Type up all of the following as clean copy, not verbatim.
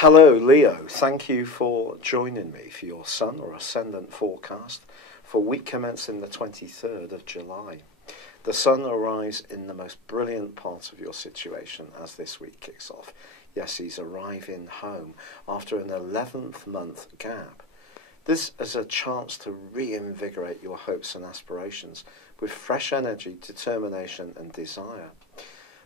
Hello, Leo. Thank you for joining me for your Sun or Ascendant forecast for week commencing the 23rd of July. The Sun arrives in the most brilliant part of your situation as this week kicks off. Yes, he's arriving home after an 11th month gap. This is a chance to reinvigorate your hopes and aspirations with fresh energy, determination and desire.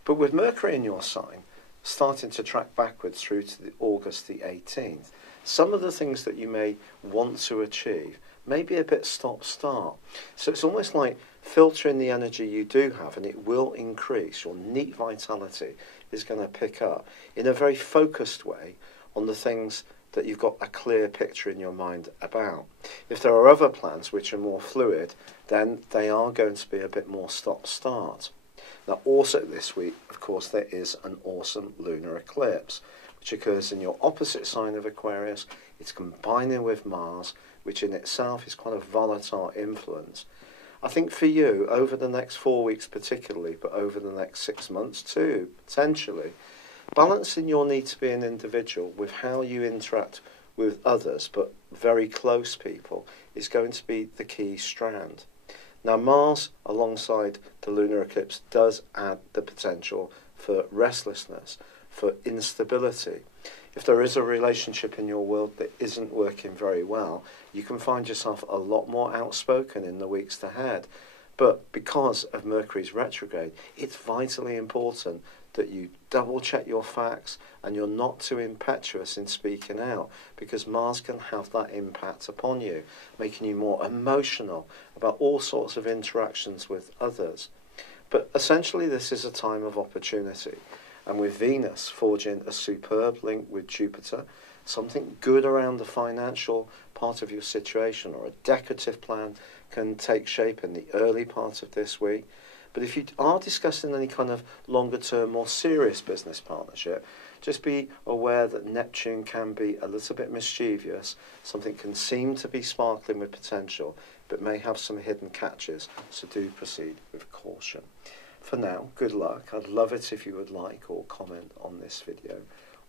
But with Mercury in your sign, starting to track backwards through to August the 18th, some of the things that you may want to achieve may be a bit stop-start. So it's almost like filtering the energy you do have, and it will increase. Your neat vitality is going to pick up in a very focused way on the things that you've got a clear picture in your mind about. If there are other plans which are more fluid, then they are going to be a bit more stop-start. Now, also this week, of course, there is an awesome lunar eclipse, which occurs in your opposite sign of Aquarius. It's combining with Mars, which in itself is quite a volatile influence. I think for you, over the next 4 weeks particularly, but over the next 6 months too, potentially, balancing your need to be an individual with how you interact with others, but very close people, is going to be the key strand. Now, Mars, alongside the lunar eclipse, does add the potential for restlessness, for instability. If there is a relationship in your world that isn't working very well, you can find yourself a lot more outspoken in the weeks ahead. But because of Mercury's retrograde, it's vitally important that you double check your facts and you're not too impetuous in speaking out, because Mars can have that impact upon you, making you more emotional about all sorts of interactions with others. But essentially this is a time of opportunity, and with Venus forging a superb link with Jupiter, something good around the financial part of your situation or a decorative plan can take shape in the early part of this week. But if you are discussing any kind of longer term, more serious business partnership, just be aware that Neptune can be a little bit mischievous. Something can seem to be sparkling with potential, but may have some hidden catches, so do proceed with caution. For now, good luck. I'd love it if you would like or comment on this video.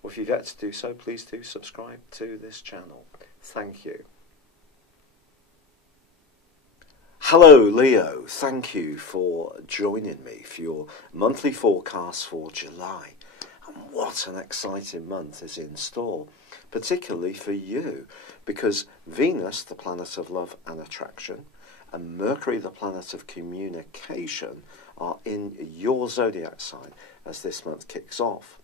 Or if you've yet to do so, please do subscribe to this channel. Thank you. Hello, Leo. Thank you for joining me for your monthly forecast for July. And what an exciting month is in store, particularly for you, because Venus, the planet of love and attraction, and Mercury, the planet of communication, are in your zodiac sign as this month kicks off.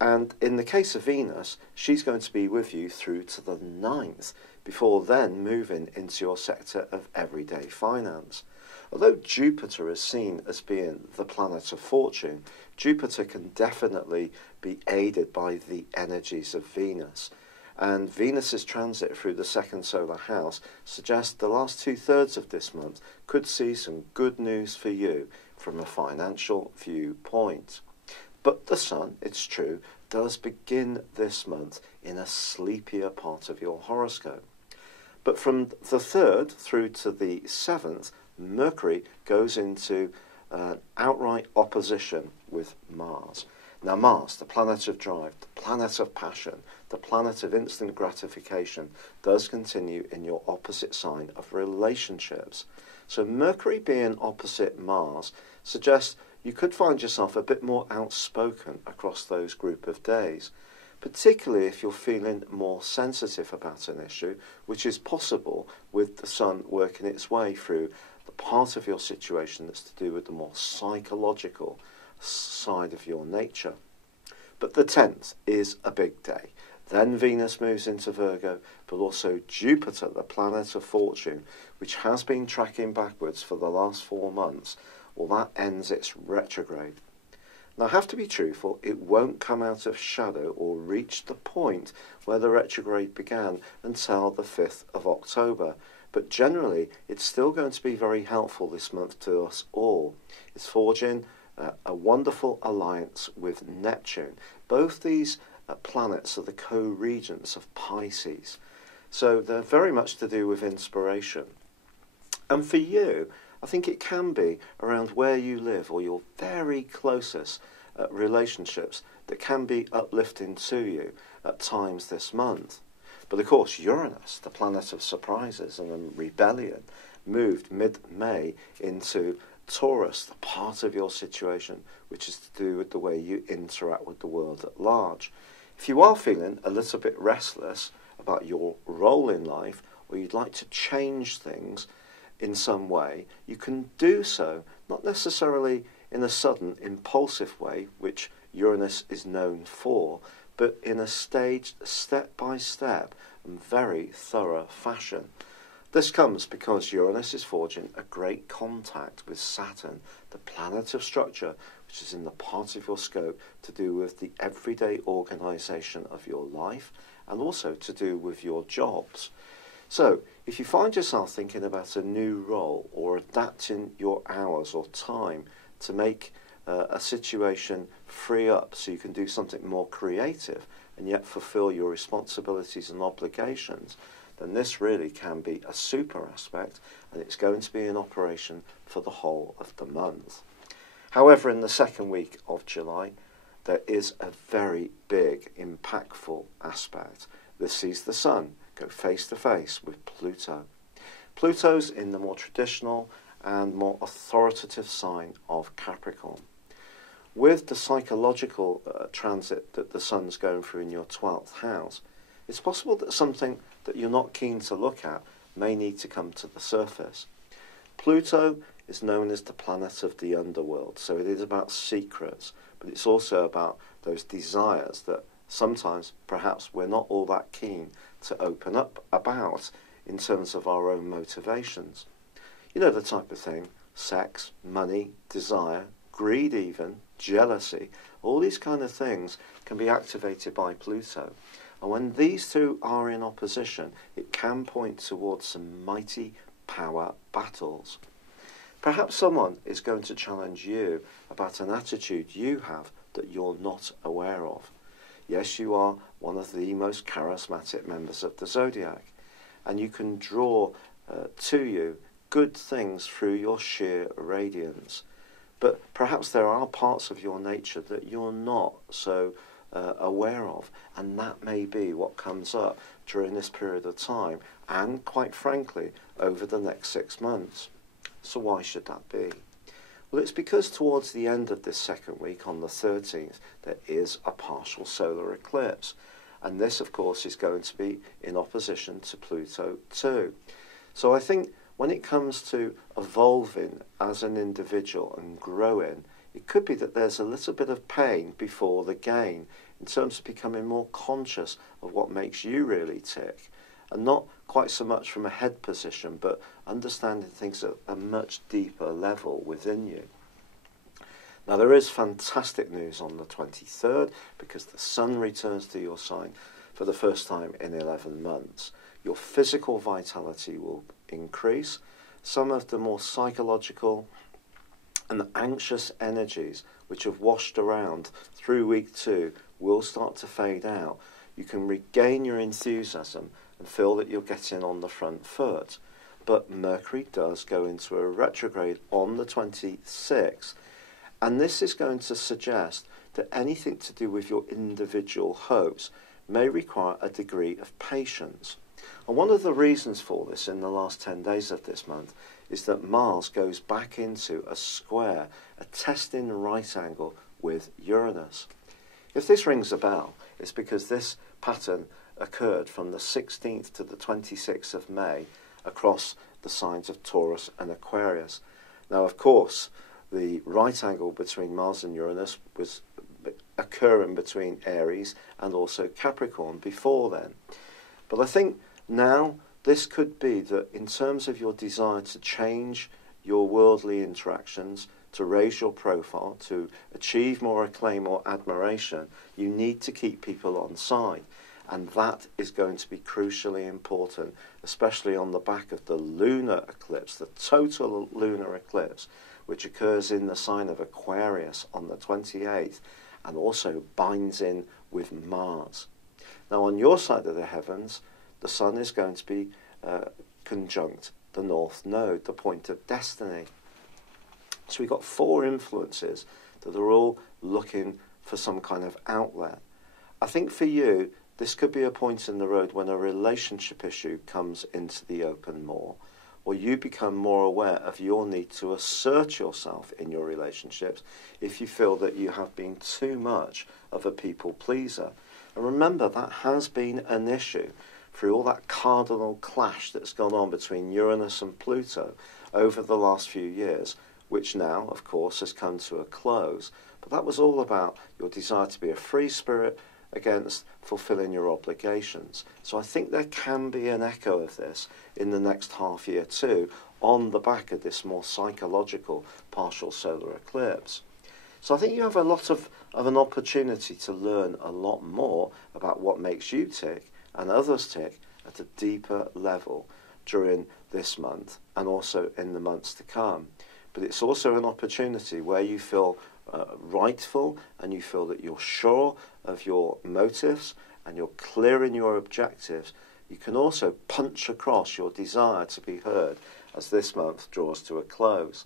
And in the case of Venus, she's going to be with you through to the 9th, before then moving into your sector of everyday finance. Although Jupiter is seen as being the planet of fortune, Jupiter can definitely be aided by the energies of Venus. And Venus's transit through the second solar house suggests the last 2/3 of this month could see some good news for you from a financial viewpoint. But the Sun, it's true, does begin this month in a sleepier part of your horoscope. But from the 3rd through to the 7th, Mercury goes into outright opposition with Mars. Now Mars, the planet of drive, the planet of passion, the planet of instant gratification, does continue in your opposite sign of relationships. So Mercury being opposite Mars suggests you could find yourself a bit more outspoken across those group of days, particularly if you're feeling more sensitive about an issue, which is possible with the Sun working its way through the part of your situation that's to do with the more psychological side of your nature. But the 10th is a big day. Then Venus moves into Virgo, but also Jupiter, the planet of fortune, which has been tracking backwards for the last 4 months, well, that ends its retrograde. Now, I have to be truthful, it won't come out of shadow or reach the point where the retrograde began until the 5th of October. But generally, it's still going to be very helpful this month to us all. It's forging a wonderful alliance with Neptune. Both these planets are the co-regents of Pisces. So they're very much to do with inspiration. And for you, I think it can be around where you live or your very closest relationships that can be uplifting to you at times this month. But of course, Uranus, the planet of surprises and rebellion, moved mid-May into Taurus, the part of your situation which is to do with the way you interact with the world at large. If you are feeling a little bit restless about your role in life, or you'd like to change things in some way, you can do so, not necessarily in a sudden, impulsive way, which Uranus is known for, but in a staged, step-by-step and very thorough fashion. This comes because Uranus is forging a great contact with Saturn, the planet of structure, which is in the part of your scope to do with the everyday organisation of your life and also to do with your jobs. So, if you find yourself thinking about a new role or adapting your hours or time to make a situation free up so you can do something more creative and yet fulfill your responsibilities and obligations, then this really can be a super aspect, and it's going to be in operation for the whole of the month. However, in the second week of July, there is a very big, impactful aspect. This sees the Sun go face to face with Pluto. Pluto's in the more traditional and more authoritative sign of Capricorn. With the psychological transit that the Sun's going through in your 12th house, it's possible that something that you're not keen to look at may need to come to the surface. Pluto is known as the planet of the underworld, so it is about secrets, but it's also about those desires that sometimes perhaps we're not all that keen to open up about in terms of our own motivations. You know, the type of thing: sex, money, desire, greed even, jealousy, all these kind of things can be activated by Pluto. And when these two are in opposition, it can point towards some mighty power battles. Perhaps someone is going to challenge you about an attitude you have that you're not aware of. Yes, you are one of the most charismatic members of the Zodiac, and you can draw to you good things through your sheer radiance. But perhaps there are parts of your nature that you're not so aware of, and that may be what comes up during this period of time, and quite frankly over the next 6 months. So why should that be? Well, it's because towards the end of this second week, on the 13th, there is a partial solar eclipse, and this of course is going to be in opposition to Pluto too. So I think when it comes to evolving as an individual and growing, it could be that there's a little bit of pain before the gain in terms of becoming more conscious of what makes you really tick, and not quite so much from a head position, but understanding things at a much deeper level within you. Now, there is fantastic news on the 23rd because the Sun returns to your sign for the first time in 11 months. Your physical vitality will increase. Some of the more psychological and anxious energies which have washed around through week 2 will start to fade out. You can regain your enthusiasm and feel that you're getting on the front foot. But Mercury does go into a retrograde on the 26th, and this is going to suggest that anything to do with your individual hopes may require a degree of patience. And one of the reasons for this in the last 10 days of this month is that Mars goes back into a square, a testing right angle with Uranus. If this rings a bell, it's because this pattern occurred from the 16th to the 26th of May across the signs of Taurus and Aquarius. Now, of course, the right angle between Mars and Uranus was occurring between Aries and also Capricorn before then. But I think now this could be that in terms of your desire to change your worldly interactions, to raise your profile, to achieve more acclaim or admiration, you need to keep people on side. And that is going to be crucially important, especially on the back of the lunar eclipse, the total lunar eclipse, which occurs in the sign of Aquarius on the 28th and also binds in with Mars. Now, on your side of the heavens, the Sun is going to be conjunct the North Node, the point of destiny. So we've got 4 influences that are all looking for some kind of outlet. I think for you, this could be a point in the road when a relationship issue comes into the open more, or you become more aware of your need to assert yourself in your relationships if you feel that you have been too much of a people pleaser. And remember, that has been an issue through all that cardinal clash that's gone on between Uranus and Pluto over the last few years, which now, of course, has come to a close. But that was all about your desire to be a free spirit against fulfilling your obligations. So I think there can be an echo of this in the next half year too, on the back of this more psychological partial solar eclipse. So I think you have a lot of an opportunity to learn a lot more about what makes you tick and others tick at a deeper level during this month and also in the months to come. But it's also an opportunity where you feel rightful and you feel that you're sure of your motives and you're clear in your objectives. You can also punch across your desire to be heard as this month draws to a close.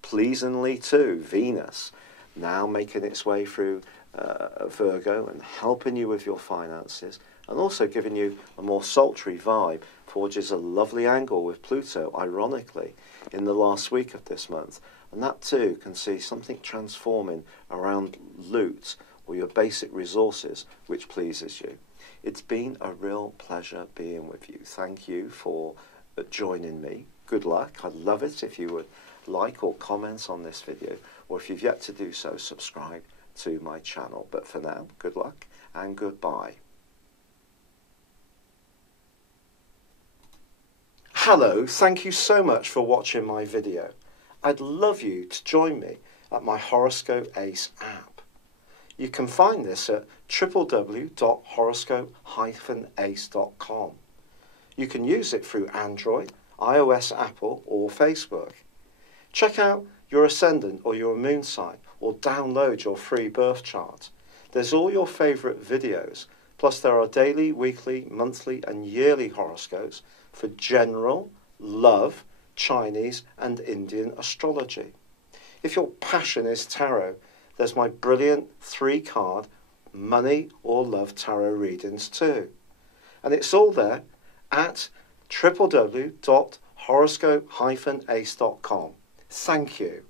Pleasingly too, Venus, now making its way through Virgo and helping you with your finances and also giving you a more sultry vibe, forges a lovely angle with Pluto, ironically, in the last week of this month. And that too can see something transforming around loot or your basic resources, which pleases you. It's been a real pleasure being with you. Thank you for joining me. Good luck. I'd love it if you would like or comment on this video, or if you've yet to do so, subscribe to my channel. But for now, good luck and goodbye. Hello, thank you so much for watching my video. I'd love you to join me at my Horoscope Ace app. You can find this at www.horoscope-ace.com. You can use it through Android, iOS, Apple or Facebook. Check out your ascendant or your moon sign or download your free birth chart. There's all your favourite videos, plus there are daily, weekly, monthly and yearly horoscopes for general, love, Chinese and Indian astrology. If your passion is tarot, there's my brilliant 3-card money or love tarot readings too. And it's all there at www.horoscope-ace.com. Thank you.